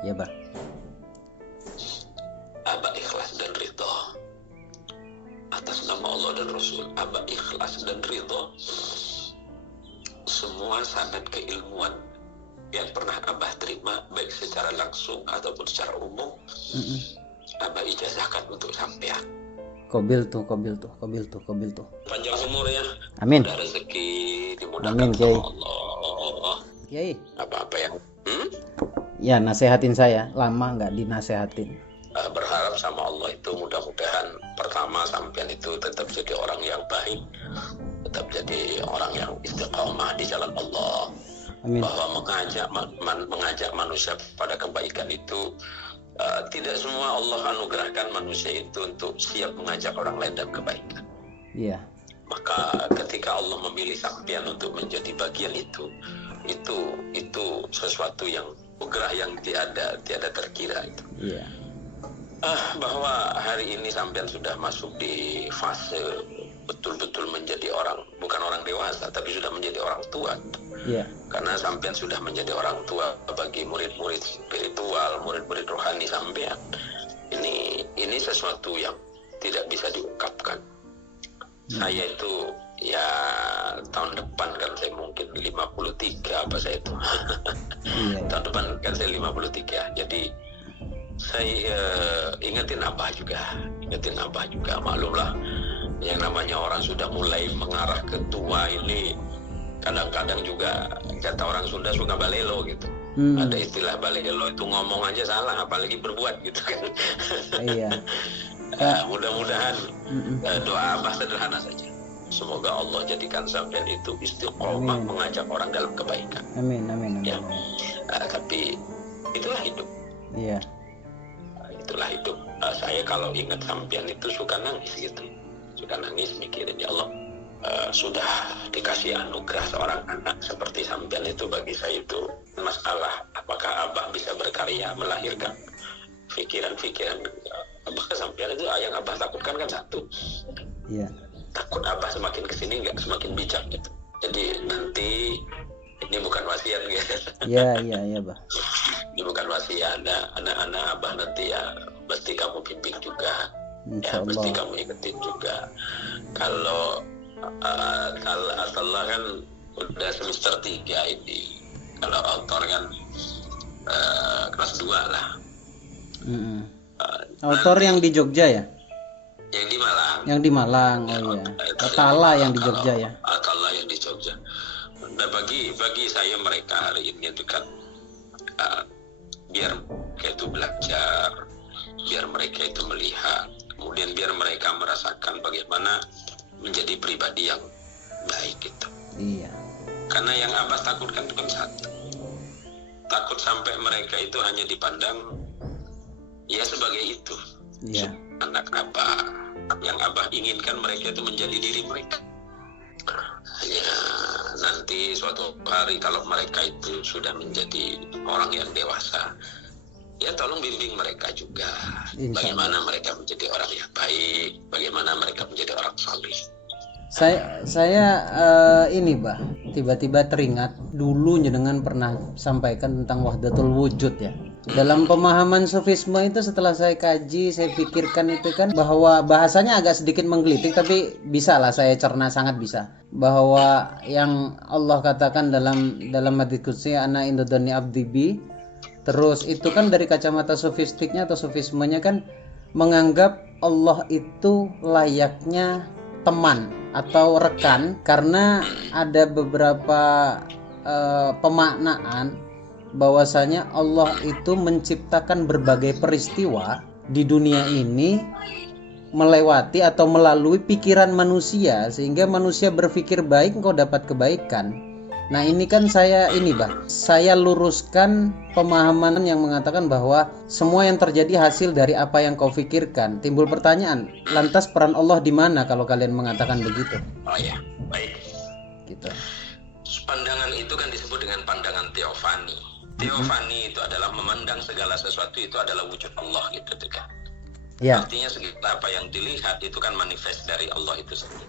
Ya, Bah. Aba ikhlas dan ridho atas nama Allah dan Rasul. Aba ikhlas dan ridho semua sanad keilmuan yang pernah Abah terima, baik secara langsung ataupun secara umum, Abah ijazahkan untuk sampean. Kobil tuh. Panjang umur ya. Amin. Mudah rezeki, dimudahkan Amin, Kiai. sama Allah. Kiai. Apa-apa yang Ya, nasehatin saya. Lama nggak dinasehatin. berharap sama Allah itu mudah-mudahan pertama sampean itu tetap jadi orang yang baik, tetap jadi orang yang istiqomah di jalan Allah. Amin. Bahwa mengajak manusia pada kebaikan itu tidak semua Allah anugerahkan manusia itu untuk siap mengajak orang lain dalam kebaikan. Iya. Maka ketika Allah memilih sampean untuk menjadi bagian itu sesuatu yang anugerah yang tiada terkira itu. Iya. Bahwa hari ini sampean sudah masuk di fase betul-betul menjadi bukan orang dewasa, tapi sudah menjadi orang tua. Iya. Karena sampean sudah menjadi orang tua bagi murid-murid spiritual, murid-murid rohani sampean. Ini sesuatu yang tidak bisa diungkapkan. Saya itu ya tahun depan kan saya mungkin 53 apa saya itu. Iya. Tahun depan kan saya 53. Jadi saya ingetin Abah juga, maklumlah yang namanya orang sudah mulai mengarah ke tua ini, kadang-kadang juga kata orang Sunda suka balelo gitu. Ada istilah balelo itu ngomong aja salah, apalagi berbuat gitu kan. Iya. Mudah-mudahan doa Abah sederhana saja. Semoga Allah jadikan sampean itu istiqomah mengajak orang dalam kebaikan. Amin. Ya. Tapi itulah hidup. Iya. Itulah hidup. Saya kalau ingat sampean itu suka nangis gitu. Suka nangis mikirin ya Allah, sudah dikasih anugerah seorang anak seperti sampean itu bagi saya itu masalah. Apakah Abah bisa berkarya melahirkan pikiran-pikiran Abah ke sampean itu yang Abah takutkan kan satu. Iya. Takut Abah semakin kesini nggak semakin bijak gitu. Jadi nanti ini bukan wasiat gitu. Iya, Bah. Ini bukan wasiat, anak-anak Abah nanti ya mesti kamu bimbing juga. Ya mesti kamu ingetin juga. Kalau Allah kan udah semester 3 ini. Kalau autor kan kelas 2 lah. Autor yang di Jogja ya? Yang di Malang. Yang di Malang, oh iya. Atala yang di Jogja ya? Atala yang di Jogja. Nah, bagi saya mereka hari ini itu kan biar mereka itu belajar, biar mereka itu melihat, kemudian biar mereka merasakan bagaimana menjadi pribadi yang baik gitu. Iya. Karena yang Abah takutkan itu kan satu, takut sampai mereka itu hanya dipandang ya sebagai itu. Iya. Anak Abah, yang Abah inginkan mereka itu menjadi diri mereka. Ya nanti suatu hari kalau mereka itu sudah menjadi orang yang dewasa, ya tolong bimbing mereka juga. Bagaimana mereka menjadi orang yang baik, bagaimana mereka menjadi orang saleh. Saya ini Bah, tiba-tiba teringat dulu jenengan pernah sampaikan tentang wahdatul wujud ya. Dalam pemahaman sufisme itu setelah saya kaji, saya pikirkan itu kan bahwa bahasanya agak sedikit menggelitik tapi bisa lah saya cerna, sangat bisa. Bahwa yang Allah katakan dalam hadits qudsi ana indodoni abdi bi, terus itu kan dari kacamata sufistiknya atau sufismenya kan menganggap Allah itu layaknya teman atau rekan, karena ada beberapa pemaknaan bahwasanya Allah itu menciptakan berbagai peristiwa di dunia ini melewati atau melalui pikiran manusia, sehingga manusia berpikir baik engkau dapat kebaikan. Nah ini kan saya luruskan pemahaman yang mengatakan bahwa semua yang terjadi hasil dari apa yang kau pikirkan. Timbul pertanyaan, lantas peran Allah di mana kalau kalian mengatakan begitu? Oh ya, baik. Gitu. Pandangan itu kan disebut dengan pandangan teofani. Teofani itu adalah memandang segala sesuatu itu adalah wujud Allah gitu kan. Ya. Artinya segala apa yang dilihat itu kan manifest dari Allah itu sendiri.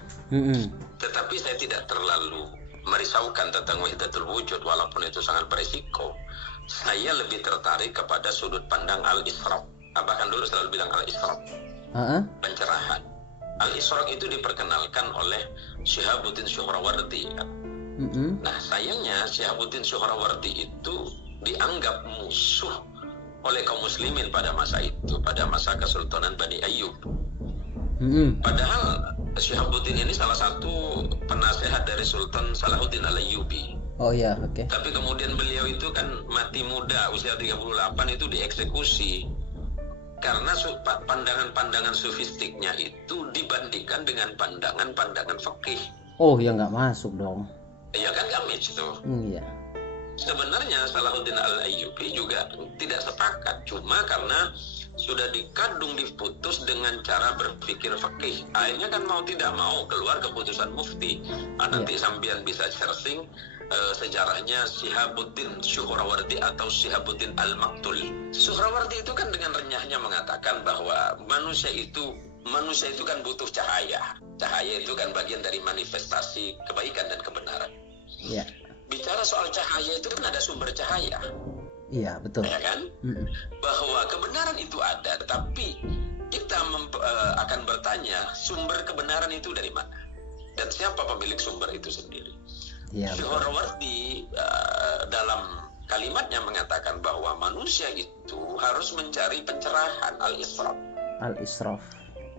Tetapi saya tidak terlalu merisaukan tentang wahdatul wujud, walaupun itu sangat berisiko, saya lebih tertarik kepada sudut pandang al-isyraq. Bahkan dulu selalu bilang al-isyraq, pencerahan. Al-isyraq itu diperkenalkan oleh Syihabuddin Syuhrawardi. Nah, sayangnya Syihabuddin Syuhrawardi itu dianggap musuh oleh kaum muslimin pada masa itu, pada masa Kesultanan Bani Ayyub. Padahal Syihabuddin ini salah satu penasehat dari Sultan Salahuddin Al-Ayyubi. Oh ya, oke. Tapi kemudian beliau itu kan mati muda, usia 38 itu dieksekusi. Karena pandangan-pandangan sufistiknya itu dibandingkan dengan pandangan-pandangan fikih. Oh ya, nggak masuk dong. Ya kan gamis itu. Iya. Sebenarnya Salahuddin Al-Ayyubi juga tidak sepakat, cuma karena sudah dikandung diputus dengan cara berpikir fikih. Akhirnya kan mau tidak mau keluar keputusan mufti. Nanti sambian bisa searching sejarahnya Syihabuddin Syuhrawardi atau Syihabuddin Al-Maktul. Syuhrawardi itu kan dengan renyahnya mengatakan bahwa manusia itu kan butuh cahaya. Cahaya itu kan bagian dari manifestasi kebaikan dan kebenaran. Iya. Bicara soal cahaya itu kan ada sumber cahaya. Iya, betul. Ya kan? Bahwa kebenaran itu ada, tetapi kita akan bertanya sumber kebenaran itu dari mana dan siapa pemilik sumber itu sendiri. Iya. Syuhrawardi dalam kalimatnya mengatakan bahwa manusia itu harus mencari pencerahan al-isyraf. Al-isyraf.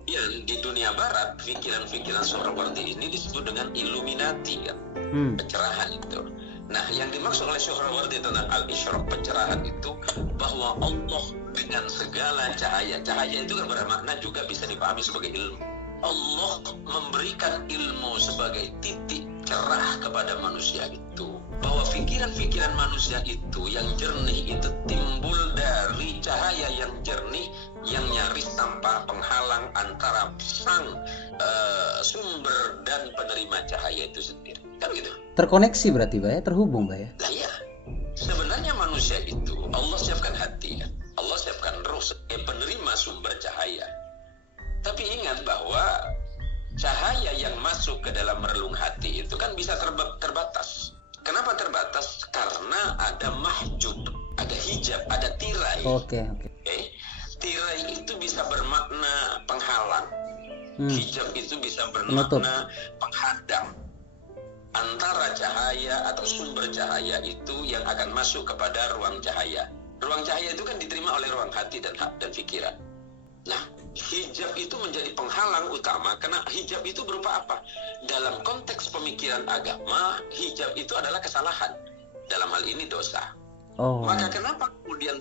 Ya, di dunia barat pikiran-pikiran Syuhrawardi ini disebut dengan Illuminati kan. Pencerahan itu. Nah, yang dimaksud oleh Syuhrawardi tentang al-isyraq, pencerahan itu bahwa Allah dengan segala cahaya itu kan bermakna juga bisa dipahami sebagai ilmu. Allah memberikan ilmu sebagai titik cerah kepada manusia itu. Bahwa pikiran-pikiran manusia itu yang jernih itu timbul dari cahaya yang jernih yang nyaris tanpa penghalang antara sang sumber dan penerima cahaya itu sendiri. Kan gitu. Terkoneksi berarti, Pak ya? Terhubung, Pak ya? Nah ya, sebenarnya manusia itu Allah siapkan hati kan. Allah siapkan roh sebagai penerima sumber cahaya. Tapi ingat bahwa cahaya yang masuk ke dalam relung hati itu kan bisa terbatas. Kenapa terbatas? Karena ada mahjub, ada hijab, ada tirai. Oke. Tirai itu bisa bermakna penghalang. Hijab itu bisa Penutup. bermakna penghadang antara cahaya atau sumber cahaya itu yang akan masuk kepada ruang cahaya. Ruang cahaya itu kan diterima oleh ruang hati dan pikiran. Nah, hijab itu menjadi penghalang utama karena hijab itu berupa apa? Dalam konteks pemikiran agama, hijab itu adalah kesalahan. Dalam hal ini dosa. Oh. Maka kenapa kemudian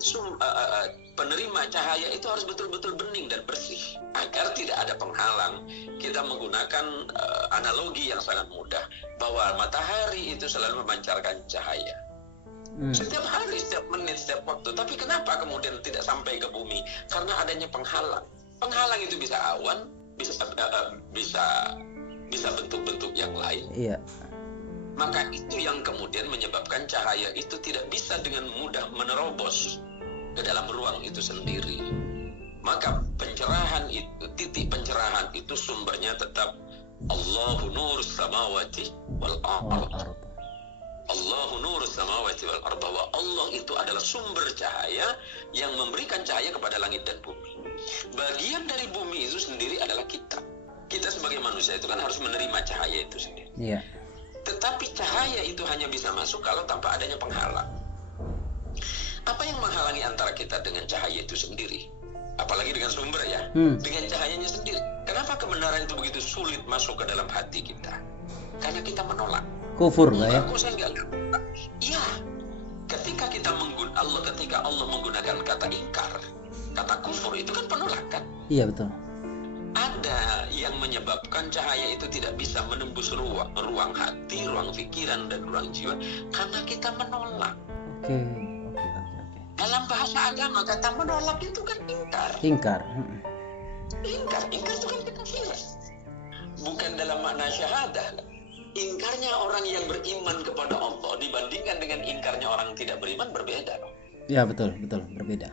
penerima cahaya itu harus betul-betul bening dan bersih agar tidak ada penghalang. Kita menggunakan analogi yang sangat mudah bahwa matahari itu selalu memancarkan cahaya. Setiap hari, setiap menit, setiap waktu. Tapi kenapa kemudian tidak sampai ke bumi? Karena adanya penghalang. Penghalang itu bisa awan, bisa bentuk-bentuk yang lain. Iya. Maka itu yang kemudian menyebabkan cahaya itu tidak bisa dengan mudah menerobos ke dalam ruang itu sendiri. Maka pencerahan itu, titik pencerahan itu sumbernya tetap Allahu nur samawati wal ardh. Allahu nur samawati wal ardh, bahwa Allah itu adalah sumber cahaya yang memberikan cahaya kepada langit dan bumi. Bagian dari bumi itu sendiri adalah kita. Kita sebagai manusia itu kan harus menerima cahaya itu sendiri. Iya. Tetapi cahaya itu hanya bisa masuk kalau tanpa adanya penghalang. Apa yang menghalangi antara kita dengan cahaya itu sendiri? Apalagi dengan sumber ya, dengan cahayanya sendiri. Kenapa kebenaran itu begitu sulit masuk ke dalam hati kita? Karena kita menolak. Kufur, Pak ya? Aku saya enggak. Iya. Ketika Allah menggunakan kata ingkar, kata kufur itu kan penolakan. Iya, betul. Ada yang menyebabkan cahaya itu tidak bisa menembus ruang hati, ruang pikiran, dan ruang jiwa karena kita menolak. Oke. Dalam bahasa agama kata menolak itu kan ingkar. Ingkar itu kan kekafiran. Bukan dalam makna syahadah. Ingkarnya orang yang beriman kepada Allah dibandingkan dengan ingkarnya orang yang tidak beriman berbeda. Ya, betul, berbeda.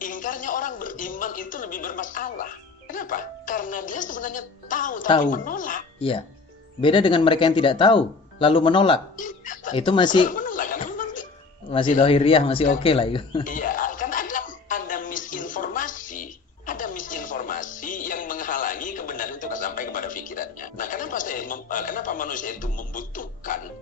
Ingkarnya orang beriman itu lebih bermasalah. Kenapa? Karena dia sebenarnya tahu tapi menolak. Iya. Beda dengan mereka yang tidak tahu. lalu menolak. Itu masih Menolak karena memang dohiriyah, masih oke lah itu. iya, kan ada misinformasi. Ada misinformasi yang menghalangi kebenaran itu sampai kepada pikirannya. Nah, kenapa manusia itu membutuhkan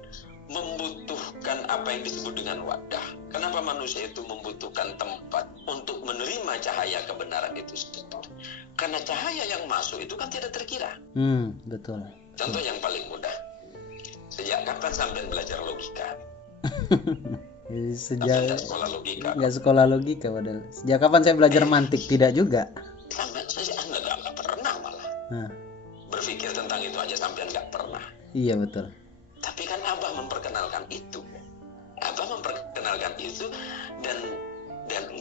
apa yang disebut dengan wadah? Kenapa manusia itu membutuhkan tempat untuk menerima cahaya kebenaran itu? Karena cahaya yang masuk itu kan tidak terkira. Betul. Contoh yang paling mudah. Sejak kapan sampai belajar logika? Sejak Tidak sekolah logika. nggak sekolah logika padahal. Sejak kapan saya belajar mantik? Tidak juga. Sampai saya nggak pernah malah. Berpikir tentang itu aja sampai nggak pernah. Iya betul. Tapi kan Abah memperkenalkan itu. Abah memperkenalkan itu dan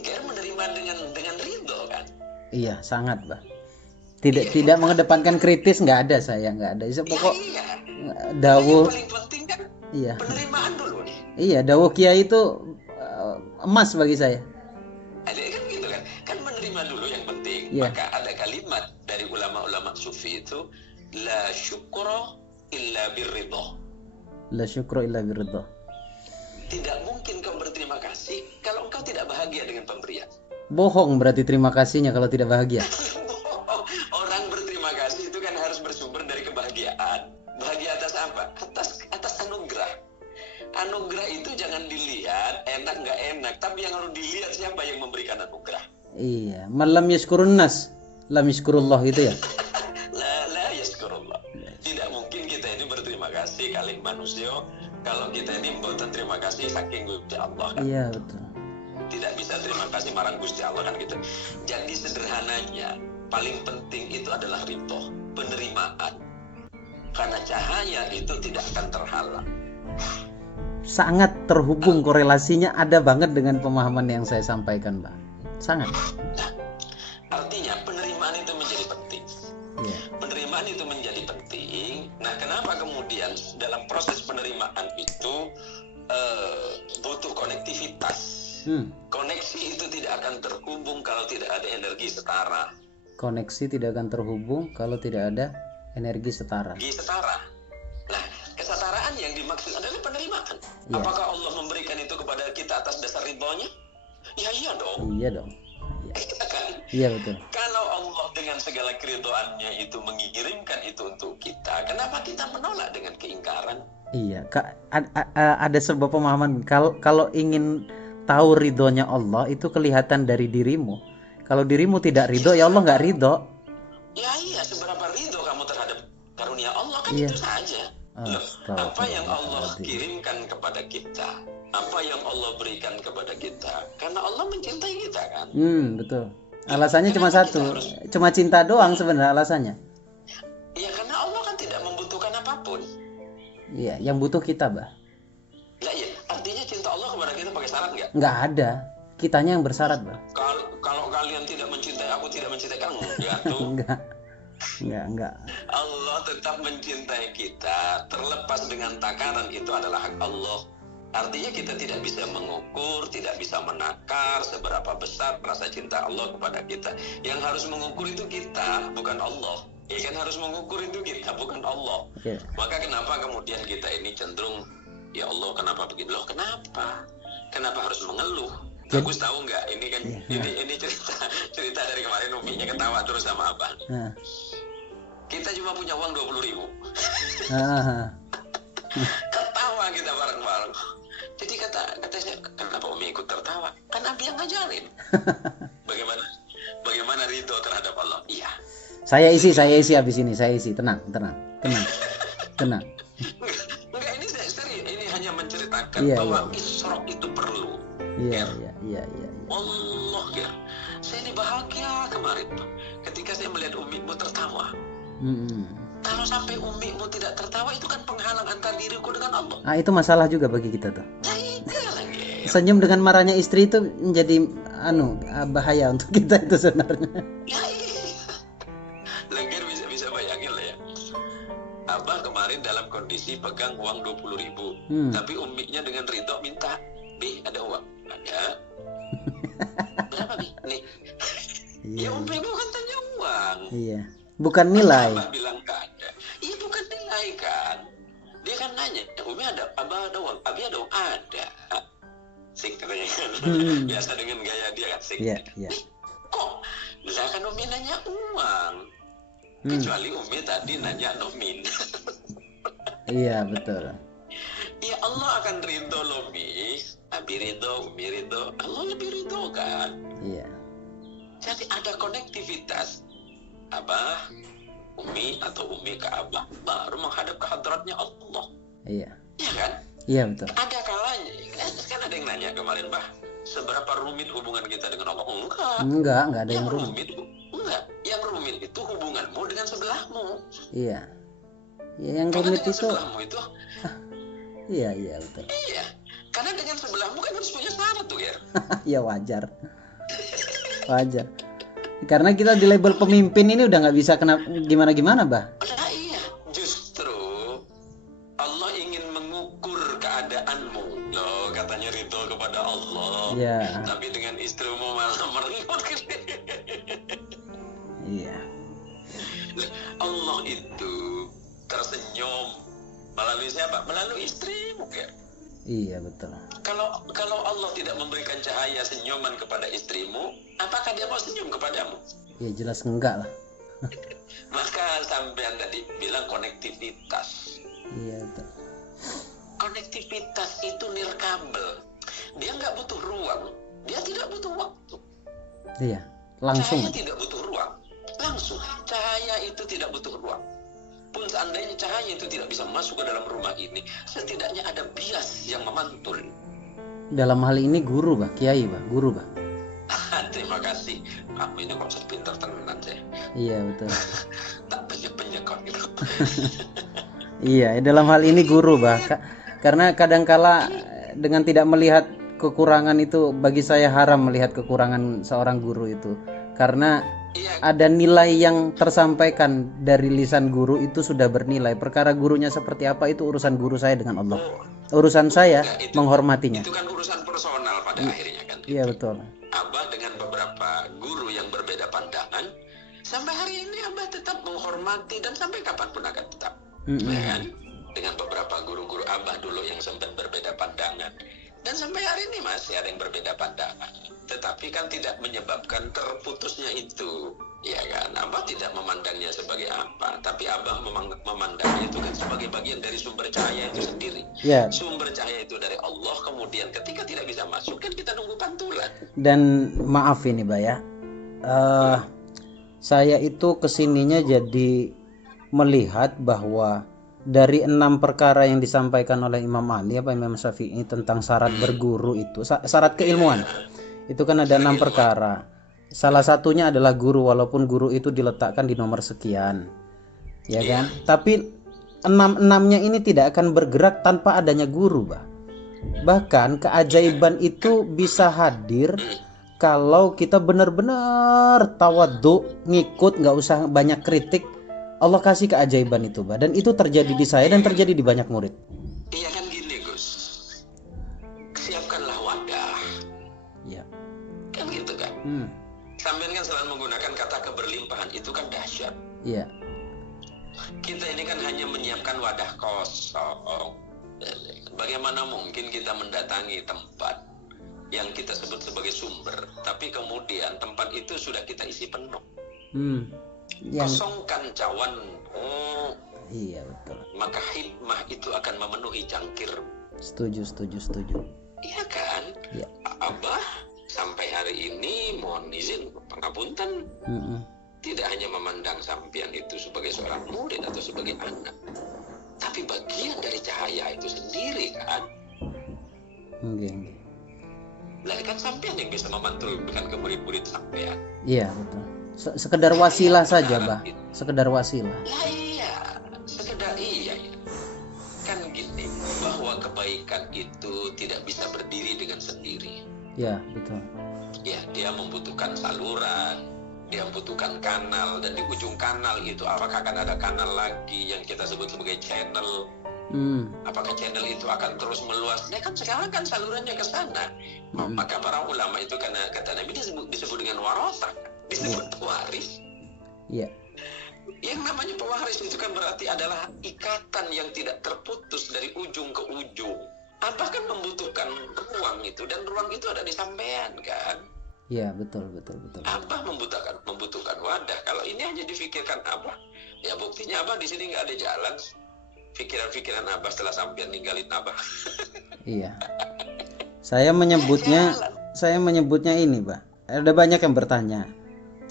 Ger menerima dengan ridho kan. Iya sangat bah. Tidak mengedepankan kritis, nggak ada saya, nggak ada. Pokok Iya. dawuh. Yang paling penting kan Iya. penerimaan dulu nih. Iya, dawuh kiai itu emas bagi saya. Ada kan gitu kan. Kan menerima dulu yang penting. Iya. Maka ada kalimat dari ulama-ulama sufi itu, la syukra illa birridho. La syukru illa biridho. Tidak mungkin kau berterima kasih kalau engkau tidak bahagia dengan pemberian. Bohong berarti terima kasihnya kalau tidak bahagia. Orang berterima kasih itu kan harus bersumber dari kebahagiaan. Bahagia atas apa? Atas anugerah. Anugerah itu jangan dilihat enak nggak enak, tapi yang harus dilihat siapa yang memberikan anugerah. Iya, malam yaskurun nas, lam yaskurullah gitu ya. La yaskurullah. Tidak mungkin kita ini berterima kasih kali manusia kalau kita ini membuat terima kasih saking Gusti Allah kan. Iya betul. Tidak bisa terima kasih marang Gusti Allah kan gitu. Jadi sederhananya paling penting itu adalah ridho, penerimaan. Karena cahaya itu tidak akan terhalang. Sangat terhubung, korelasinya ada banget dengan pemahaman yang saya sampaikan, Mbak. Sangat. Nah, artinya penerimaan itu menjadi penting. Iya. Penerimaan itu menjadi penting. Nah, kenapa kemudian dalam proses penerimaan itu butuh konektivitas? Koneksi itu tidak akan terhubung kalau tidak ada energi setara. Koneksi tidak akan terhubung kalau tidak ada energi setara. Energi setara. Nah, kesetaraan yang dimaksud adalah penerimaan. Iya. Apakah Allah memberikan itu kepada kita atas dasar ridhonya? Ya iya dong. Iya dong. Kan? Iya betul. Kalau Allah dengan segala keridhoannya itu mengirimkan itu untuk kita, kenapa kita menolak dengan keingkaran? Iya, ada sebuah pemahaman kalau ingin tahu ridhonya Allah itu kelihatan dari dirimu. Kalau dirimu tidak ridho, ya Allah nggak ridho. Ya iya, seberapa ridho kamu terhadap karunia Allah kan Iya. itu saja. Loh, apa yang Allah kirimkan kepada kita, apa yang Allah berikan kepada kita, karena Allah mencintai kita kan. Betul. Alasannya cuma Kenapa satu, kita harus- cuma cinta doang sebenarnya alasannya. Ya karena Allah kan tidak membutuhkan apapun. Iya, yang butuh kita, Bah. Ya iya, artinya cinta Allah kepada kita pakai syarat nggak? Nggak ada. Kitanya yang bersyarat, Bah. Kalau kalian tidak mencintai aku, tidak mencintai kamu, ya tuh. Enggak. Allah tetap mencintai kita, terlepas dengan takaran itu adalah hak Allah. Artinya kita tidak bisa mengukur, tidak bisa menakar seberapa besar rasa cinta Allah kepada kita. Yang harus mengukur itu kita, bukan Allah. Ya kan, harus mengukur itu kita, bukan Allah. Oke. Maka kenapa kemudian kita ini cenderung, ya Allah kenapa begitu? Loh kenapa? Kenapa harus mengeluh? Bagus tahu nggak? Ini kan ini cerita dari kemarin, Uminya ketawa terus sama Abah. Nah. Kita cuma punya uang 20.000. Ketawa kita bareng-bareng. Jadi kata saya, kenapa Umi ikut tertawa? Kan Abi yang ngajarin. Bagaimana ridho terhadap Allah? Iya. Saya isi habis ini, tenang. Enggak, ini serius. Ini hanya menceritakan bahwa Isra itu perlu. Iya. Allah, ya. Saya ini bahagia kemarin, Pak. Ketika saya melihat Umimu tertawa. Kalau sampai Umimu tidak tertawa, itu kan penghalang antar diriku dengan Allah. Itu masalah juga bagi kita tuh. Lagi. Senyum dengan marahnya istri itu menjadi bahaya untuk kita itu sebenarnya. Ya iya. Lengger bisa bayangin lah ya. Abah kemarin dalam kondisi pegang uang 20.000, tapi Uminya dengan ridho minta, Bi ada uang? Ada. Berapa Bi? Nih. Ya Umimu kan tanya uang. Iya. Bukan nilai. Abah bilang gak ada. Iya bukan nilai kan. Dia kan nanya, sik katanya kan. Biasa dengan gaya dia kan sik. Iya, iya. Kok lah kan Umi nanya uang, kecuali Umi tadi nanya nomin. Iya, betul. Ya Allah akan ridho loh Mi. Abi ridho, Umi ridho, Allah lebih ridho kan. Iya. Jadi ada konektivitas Abah, Umi atau Umi ke Abah baru menghadap ke hadratnya Allah. Iya. Ya kan? Iya, betul. Ada kalanya kan ada yang nanya kemarin, Bah, seberapa rumit hubungan kita dengan Allah? Enggak ada yang rumit. Enggak, yang rumit itu hubunganmu dengan sebelahmu. Iya. Ya, yang Karena rumit dengan itu sebelahmu itu iya, betul. iya. Karena dengan sebelahmu kan harus punya syarat tuh, ya. Ya wajar. Wajar. Karena kita di label pemimpin ini udah nggak bisa kena gimana-gimana, Bah. Nah, iya, justru Allah ingin mengukur keadaanmu. Loh, katanya ridho kepada Allah. Iya. Tapi dengan istrimu malah merenggut. Iya. Allah itu tersenyum melalui siapa? Melalui istrimu, kan? Iya, betul. Kalau Allah tidak memberikan cahaya senyuman kepada istrimu, apakah dia mau senyum kepadamu? Ya jelas enggak lah. Maka sampean tadi bilang konektivitas. Iya, betul. Konektivitas itu nirkabel. Dia nggak butuh ruang, dia tidak butuh waktu. Iya, langsung. Cahaya tidak butuh ruang, langsung. Cahaya itu tidak butuh ruang. Pun seandainya cahaya itu tidak bisa masuk ke dalam rumah ini, setidaknya ada bias yang memantul. Dalam hal ini guru, Bah, kiai, Bah, guru, Bah. Terima kasih. Kamu ini kok pintar tenan saya. Iya, betul. Tak banyak kok gitu. Iya, dalam hal ini guru, Bah. Karena kadangkala dengan tidak melihat kekurangan itu, bagi saya haram melihat kekurangan seorang guru itu. Karena ada nilai yang tersampaikan dari lisan guru itu sudah bernilai. Perkara gurunya seperti apa itu urusan guru saya dengan Allah. Urusan saya menghormatinya. Itu kan urusan personal pada akhirnya kan. Iya, betul. Abah dengan beberapa guru yang berbeda pandangan, sampai hari ini Abah tetap menghormati dan sampai kapanpun akan tetap. Ya kan? Dengan beberapa guru-guru Abah dulu yang sempat berbeda pandangan. Dan sampai hari ini masih ada yang berbeda pandangan. Tetapi kan tidak menyebabkan terputusnya itu. Ya kan, Abah tidak memandangnya sebagai apa, tapi Abah memandangnya itu kan sebagai bagian dari sumber cahaya itu sendiri. Ya. Sumber cahaya itu dari Allah, kemudian ketika tidak bisa masuk kan kita nunggu pantulan. Dan maaf ini, Bah, ya. Saya itu kesininya jadi melihat bahwa dari 6 perkara yang disampaikan oleh Imam Ali apa Imam Syafi'i tentang syarat berguru itu, syarat keilmuan, itu kan ada 6 perkara. Salah satunya adalah guru, walaupun guru itu diletakkan di nomor sekian, ya kan? Tapi 6-nya ini tidak akan bergerak tanpa adanya guru, Bah. Bahkan keajaiban itu bisa hadir kalau kita benar-benar tawadhu, ngikut, nggak usah banyak kritik. Allah kasih keajaiban itu, Bah. Dan itu terjadi di saya dan terjadi di banyak murid. Iya kan gini, Gus. Siapkanlah wadah. Iya. Kan gitu kan. Sampean kan selalu menggunakan kata keberlimpahan, itu kan dahsyat. Iya. Kita ini kan hanya menyiapkan wadah kosong. Bagaimana mungkin kita mendatangi tempat yang kita sebut sebagai sumber, tapi kemudian tempat itu sudah kita isi penuh. Kosongkan cawan. Iya, betul. Maka hikmah itu akan memenuhi cangkir. Setuju. Iya kan? Iya. Abah sampai hari ini mohon izin pengapunten, tidak hanya memandang sampean itu sebagai seorang murid atau sebagai anak, tapi bagian dari cahaya itu sendiri kan. Lah kan sampean yang bisa memantulkan ke murid-murid sampean. Iya, betul. Sekedar wasilah saja, Bah. Sekedar wasilah. Lah iya, sekedar iya. Kan gini, bahwa kebaikan itu tidak bisa berdiri dengan sendiri. Ya, betul. Ya, dia membutuhkan saluran, dia membutuhkan kanal, dan di ujung kanal itu apakah akan ada kanal lagi yang kita sebut sebagai channel? Apakah channel itu akan terus meluas? Nah kan sekarang kan salurannya ke sana. Maka para ulama itu karena kata Nabi disebut dengan warasah, disebut pewaris. Iya. Yang namanya pewaris itu kan berarti adalah ikatan yang tidak terputus dari ujung ke ujung. Abah kan membutuhkan ruang itu, dan ruang itu ada di sampean kan. Iya, betul. Abah membutuhkan wadah. Kalau ini hanya difikirkan Abah, ya buktinya Abah di sini nggak ada jalan. Pikiran-pikiran Abah setelah sampean ninggalin Abah. Iya. Saya menyebutnya ini, Bah. Ada banyak yang bertanya,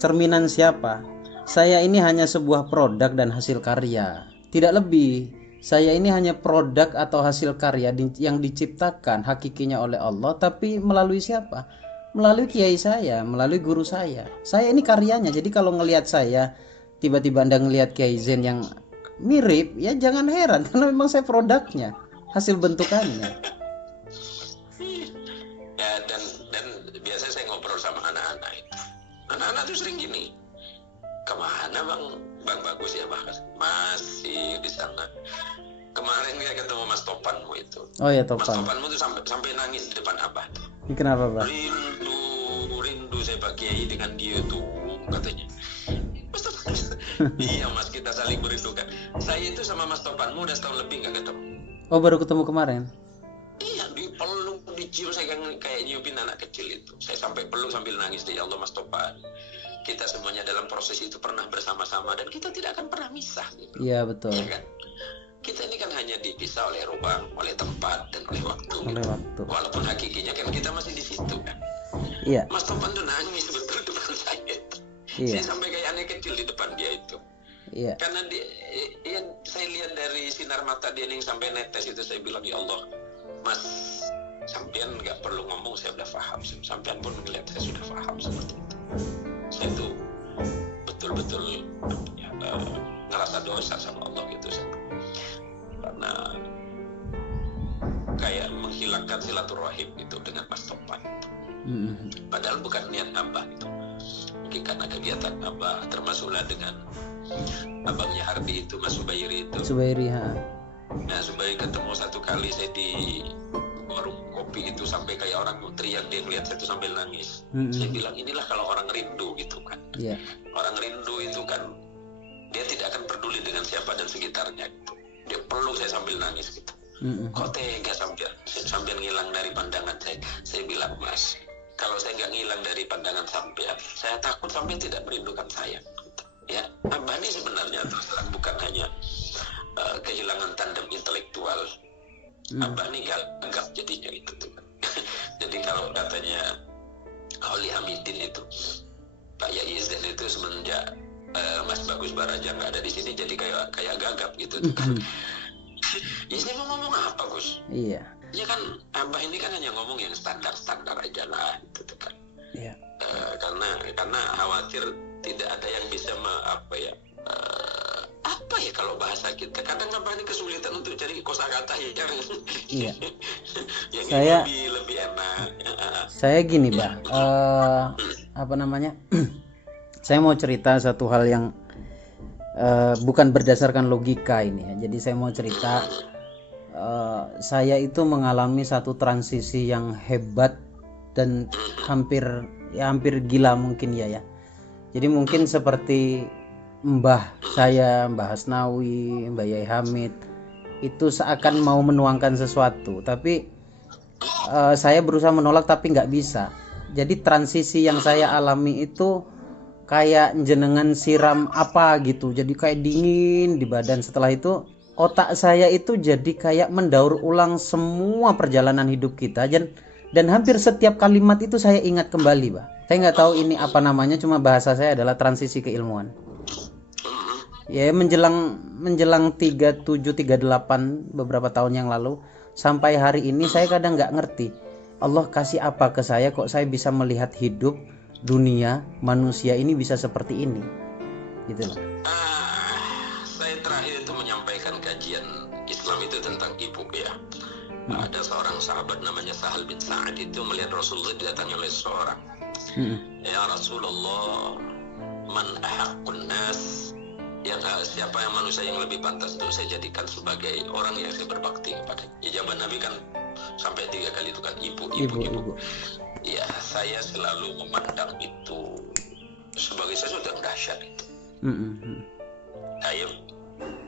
cerminan siapa? Saya ini hanya sebuah produk dan hasil karya, tidak lebih. Saya ini hanya produk atau hasil karya yang diciptakan hakikinya oleh Allah, tapi melalui siapa? Melalui kiai saya, melalui guru saya. Saya ini karyanya. Jadi kalau ngelihat saya, tiba-tiba Anda ngelihat Kiai Zen yang mirip, ya jangan heran karena memang saya produknya, hasil bentukannya. Ya, dan biasa saya ngobrol sama anak-anak itu. Anak-anak tuh sering gini, kemana bang Bagus ya, Bah? Masih di sana. Kemarin dia ketemu Mas Topanmu itu. Oh ya, Mas Topan. Topanmu tuh sampai nangis di depan Abah. Ini kenapa, Bah? Rindu saya Pak Kiai dengan dia tuh, katanya. Mas Topan, iya Mas, kita saling merindukan. Saya itu sama Mas Topanmu udah setahun lebih nggak ketemu. Oh, baru ketemu kemarin. Iya, dipeluk, dicium, saya kayak nyupin anak kecil itu. Saya sampai peluk sambil nangis, ya Allah Mas Topan. Kita semuanya dalam proses itu pernah bersama-sama dan kita tidak akan pernah misah. Gitu. Iya, betul. Ya kan? Kita ini kan hanya dipisah oleh ruang, oleh tempat, dan oleh waktu. Walaupun hakikinya kan kita masih di situ kan. Iya. Mas Topan tuh nangis betul depan saya itu. Iya. Saya sampai kayak anak kecil di depan dia itu. Iya. Karena saya lihat dari sinar mata dia yang sampai netes itu, saya bilang, ya Allah, Mas, sampean nggak perlu ngomong, saya udah paham. Sampean pun melihat saya sudah paham seperti itu. Saya tuh betul-betul ngerasa dosa sama Allah gitu, karena kayak menghilangkan silaturahim itu dengan Mas Topan. Padahal bukan niat Abah itu, mungkin karena kegiatan Abah, termasuklah dengan abangnya Hardi itu, Mas Subairi itu. Nah, Subairi ketemu satu kali saya di warung kopi itu, sampai kayak orang teriak, dia ngeliat saya itu sambil nangis. Saya bilang, inilah kalau orang rindu gitu kan. Yeah. Orang rindu itu kan dia tidak akan peduli dengan siapa dan sekitarnya gitu. Dia peluk saya sambil nangis gitu. Kok tega sampean ngilang dari pandangan saya? Saya bilang, Mas, kalau saya nggak ngilang dari pandangan sampean, saya takut sampean tidak merindukan saya. Ya, Abah ini sebenarnya terus terang bukan hanya kehilangan tandem intelektual. Abah ini gagap jadinya itu tuh. Jadi kalau katanya Oli Hamidin itu, Pak Yai Zen itu semenjak Mas Bagus Baraja nggak ada di sini, jadi kayak gagap gitu tuh kan. Ya saya mau ngomong apa, Gus? Iya. Ya kan Abah ini kan hanya ngomong yang standar aja lah gitu tuh kan. Iya. Karena khawatir tidak ada yang bisa apa ya kalau bahasa kita, kadang Abah ini kesulitan untuk cari kosakata yang Iya. yang lebih enak. Saya gini, Bah. Apa namanya? Saya mau cerita satu hal yang bukan berdasarkan logika ini ya. Jadi saya mau cerita, saya itu mengalami satu transisi yang hebat dan hampir gila mungkin ya. Jadi mungkin seperti Mbah saya, Mbah Hasnawi, Mbah Yai Hamid itu seakan mau menuangkan sesuatu, tapi saya berusaha menolak tapi nggak bisa. Jadi transisi yang saya alami itu kayak jenengan siram apa gitu, jadi kayak dingin di badan. Setelah itu otak saya itu jadi kayak mendaur ulang semua perjalanan hidup kita, dan hampir setiap kalimat itu saya ingat kembali, Bah. Saya nggak tahu ini apa namanya, cuma bahasa saya adalah transisi keilmuan. Ya, menjelang 37, 38 beberapa tahun yang lalu sampai hari ini saya kadang nggak ngerti Allah kasih apa ke saya kok saya bisa melihat hidup, dunia, manusia ini bisa seperti ini, gitu loh. Saya terakhir itu menyampaikan kajian Islam itu tentang ibu ya. Ada seorang sahabat namanya Sahal bin Sa'ad itu melihat Rasulullah didatangi oleh seorang. Ya Rasulullah, man ahaqqun nas, yang siapa yang manusia yang lebih pantas untuk saya jadikan sebagai orang yang saya berbakti kepada. Ya, jawaban Nabi kan sampai 3 kali itu kan ibu. Ya, saya selalu memandang itu sebagai sesuatu yang dahsyat itu. Saya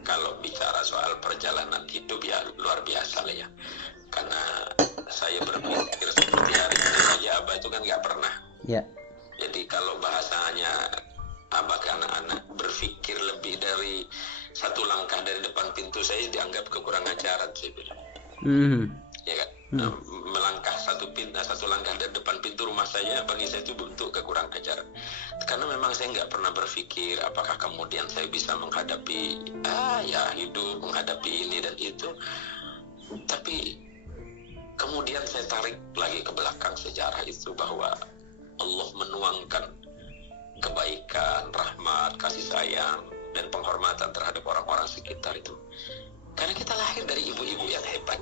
kalau bicara soal perjalanan hidup ya luar biasa lah ya, karena saya berpikir seperti Ya. Jadi kalau bahasanya abah ke anak-anak, berpikir lebih dari satu langkah dari depan pintu saya dianggap kekurang ajaran, saya bilang. Ya kan? Nah, melangkah satu langkah dari depan pintu rumah saya, bagi saya itu bentuk kekurang ajaran. Karena memang saya nggak pernah berpikir apakah kemudian saya bisa menghadapi hidup, menghadapi ini dan itu. Tapi kemudian saya tarik lagi ke belakang sejarah itu, bahwa Allah menuangkan kebaikan, rahmat, kasih sayang, dan penghormatan terhadap orang-orang sekitar itu. Karena kita lahir dari ibu-ibu yang hebat.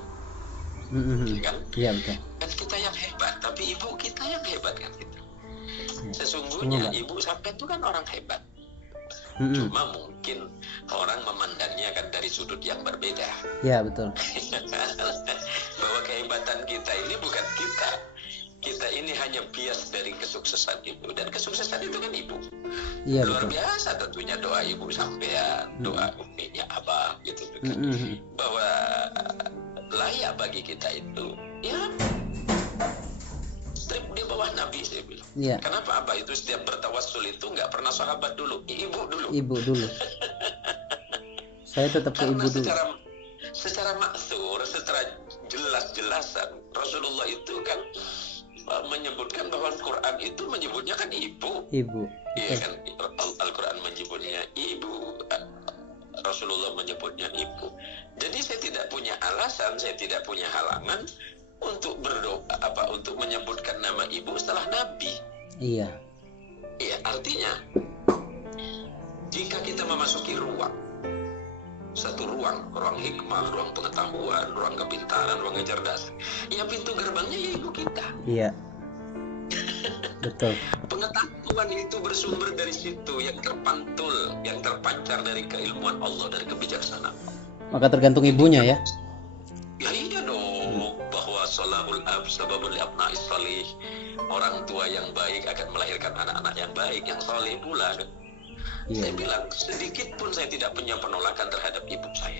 Ya kan? Iya, betul. Dan kita yang hebat, tapi ibu kita yang hebat kan kita. Semua, Sesungguhnya ibu sampai itu kan orang hebat. Cuma mungkin orang memandangnya kan dari sudut yang berbeda. Iya, betul. Bahwa kehebatan kita ini bukan kita. Kita ini hanya bias dari kesuksesan ibu, dan kesuksesan itu kan ibu. Iya, Luar betul. biasa tentunya doa ibu sampean, doa uminya abah gitu kan. Bahwa layak bagi kita itu, ya di bawah Nabi, saya bilang. Iya. Kenapa abah itu setiap bertawassul itu nggak pernah sahabat dulu, ibu dulu. Ibu dulu. Saya tetap ke Karena ibu dulu. secara maksur, secara jelas-jelasan Rasulullah itu kan menyebutkan bahwa Al-Quran itu menyebutnya kan ibu. Ibu. Iya kan, Al-Quran menyebutnya ibu, Rasulullah menyebutnya ibu. Jadi saya tidak punya alasan, saya tidak punya halangan untuk berdoa untuk menyebutkan nama ibu setelah Nabi. Iya. Iya, artinya jika kita memasuki satu ruang hikmah, ruang pengetahuan, ruang kepintaran, ruang kecerdasan, ya pintu gerbangnya ya ibu kita. Iya. Betul. Pengetahuan itu bersumber dari situ, yang terpantul, yang terpancar dari keilmuan Allah, dari kebijaksanaan. Maka tergantung ibunya ya. Ya iya dong, bahwa salahul ab sababul abna'is salih. Orang tua yang baik akan melahirkan anak-anak yang baik, yang saleh pula. Iya. Saya bilang, sedikit pun saya tidak punya penolakan terhadap ibu saya.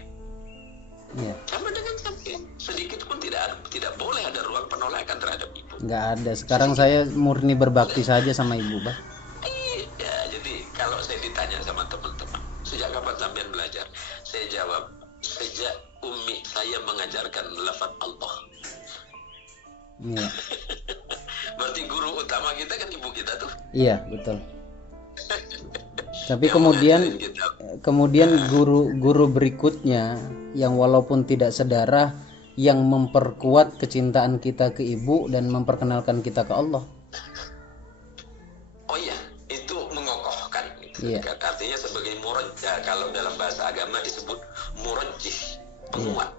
Iya. Sama dengan sampai sedikit pun tidak boleh ada ruang penolakan terhadap ibu. Nggak ada. Sekarang saya murni berbakti saja sama ibu, Bah. Iya, jadi kalau saya ditanya sama teman-teman, sejak kapan sampean belajar? Saya jawab, sejak umi saya mengajarkan lafaz Allah. Iya. Berarti guru utama kita kan ibu kita tuh. Iya, betul. Tapi Yang mengajarin kita. kemudian guru berikutnya yang walaupun tidak sedarah, yang memperkuat kecintaan kita ke ibu dan memperkenalkan kita ke Allah. Oh iya, itu mengokohkan. Iya. Artinya sebagai murajjah, kalau dalam bahasa agama disebut murajjih, penguat.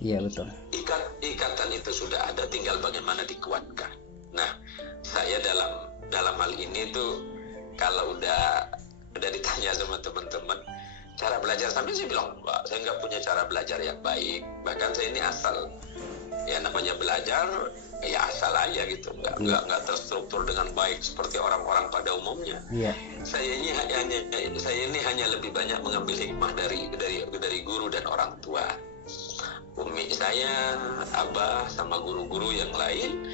Iya, betul. Ikatan itu sudah ada, tinggal bagaimana dikuatkan. Nah, saya dalam hal ini tuh, kalau udah ditanya sama teman-teman cara belajar, sampai saya bilang, Pak, saya nggak punya cara belajar yang baik. Bahkan saya ini asal, ya namanya belajar, ya asal aja gitu, nggak terstruktur dengan baik seperti orang-orang pada umumnya. Iya. Saya ini hanya lebih banyak mengambil hikmah dari guru dan orang tua. Umi saya, abah, sama guru-guru yang lain,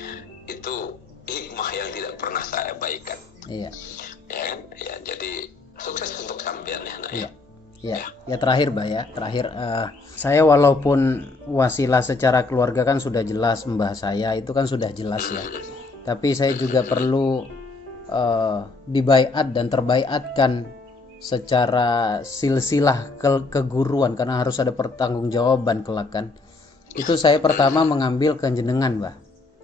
itu hikmah yang tidak pernah saya abaikan. Iya. Ya, jadi sukses untuk sampean ya, Nak. Iya. Ya terakhir, Mbak ya. Terakhir, saya walaupun wasilah secara keluarga kan sudah jelas, mbah saya itu kan sudah jelas ya. Tapi saya juga perlu dibaiat dan terbaiatkan secara silsilah keguruan, karena harus ada pertanggungjawaban kelak kan. Itu saya pertama mengambil kejenengan, Mbah,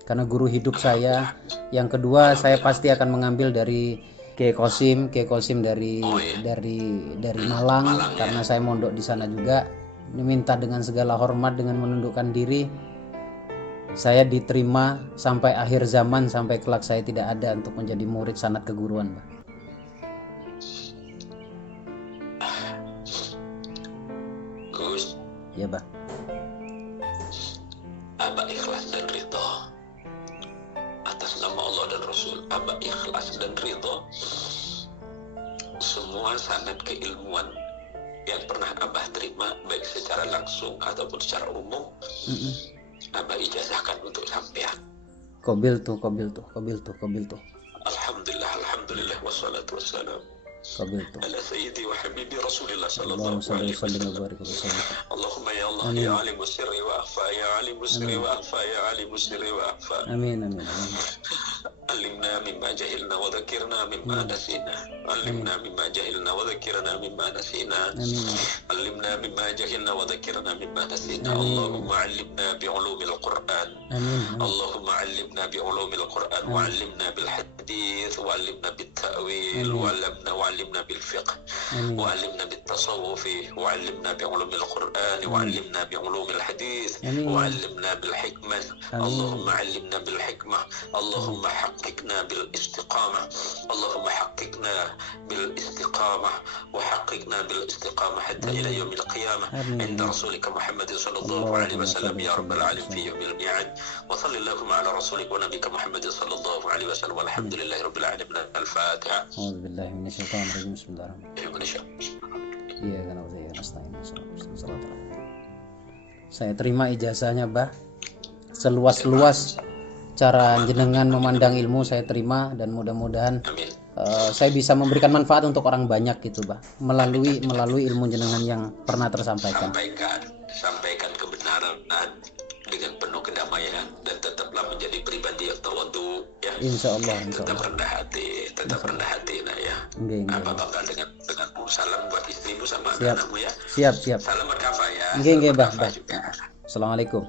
karena guru hidup saya. Yang kedua, saya pasti akan mengambil dari Kiai Qasim dari Malang, karena saya mondok di sana juga. Diminta dengan segala hormat, dengan menundukkan diri, saya diterima sampai akhir zaman, sampai kelak saya tidak ada untuk menjadi murid sanad keguruan, Mbah. Gus, Ya, Mbah. abah ikhlas dan ridho atas nama Allah dan Rasul. Abah ikhlas dan ridho semua sanad keilmuan yang pernah abah terima, baik secara langsung ataupun secara umum, abah ijazahkan untuk sampean. Qabiltu. Alhamdulillah wassalatu wassalam Qabiltu. ala sayyidi wa habibi Rasulillah Allahumma sallallahu salli alaihi wa sallim wa wasallam. barik wa sallim. Allahumma ya Allah Amin. ya alimu sirri wa akhfa ya alimu sirri wa akhfa ya alimu sirri wa akhfa. Amin. علمنا مما جهلنا وذكرنا مما نسينا علمنا مما جهلنا وذكرنا مما نسينا Amin. علمنا مما جهلنا وذكرنا مما نسينا آمين. اللهم علمنا بعلوم القرآن Amin. اللهم علمنا بعلوم القرآن وعلمنا بالحديث وعلمنا بالتأويل وعلمنا بالفقه Amin. وعلمنا بالتصوف وعلمنا بعلوم القرآن وعلمنا بعلوم الحديث آمين. وعلمنا بالحكمة آمين. اللهم علمنا بالحكمة اللهم حققنا بالاستقامة اللهم حققنا بالاستقامة وحققنا بالاستقامة حتى إلى يوم القيامة آمين. عند رسولك محمد صلى الله عليه وسلم يا رب العالمين في يوم الميعاد وصلى اللهم على رسولك ونبيك محمد صلى الله عليه وسلم والحمد لله رب العالمين. الفاتحة. A'udzu billahi minasyaitonir rajim. Bismillahirrahmanirrahim. Iya kan saya terima ijazahnya, Bah. Seluas-luas cara jenengan memandang ilmu saya terima, dan mudah-mudahan Amin. saya bisa memberikan manfaat untuk orang banyak gitu, Bah, melalui ilmu jenengan yang pernah tersampaikan. Sampaikan kebenaran dengan penuh kedamaian dan tetaplah menjadi pribadi yang tawadhu ya. Insyaallah. Tetap rendah hati nah ya. Nggih. Apa bakal dengan salam buat istrimu sama Siap. anakmu ya. Siap. Salam berkafah ya. Nggih, Salam Bah. berkafah juga. Assalamualaikum.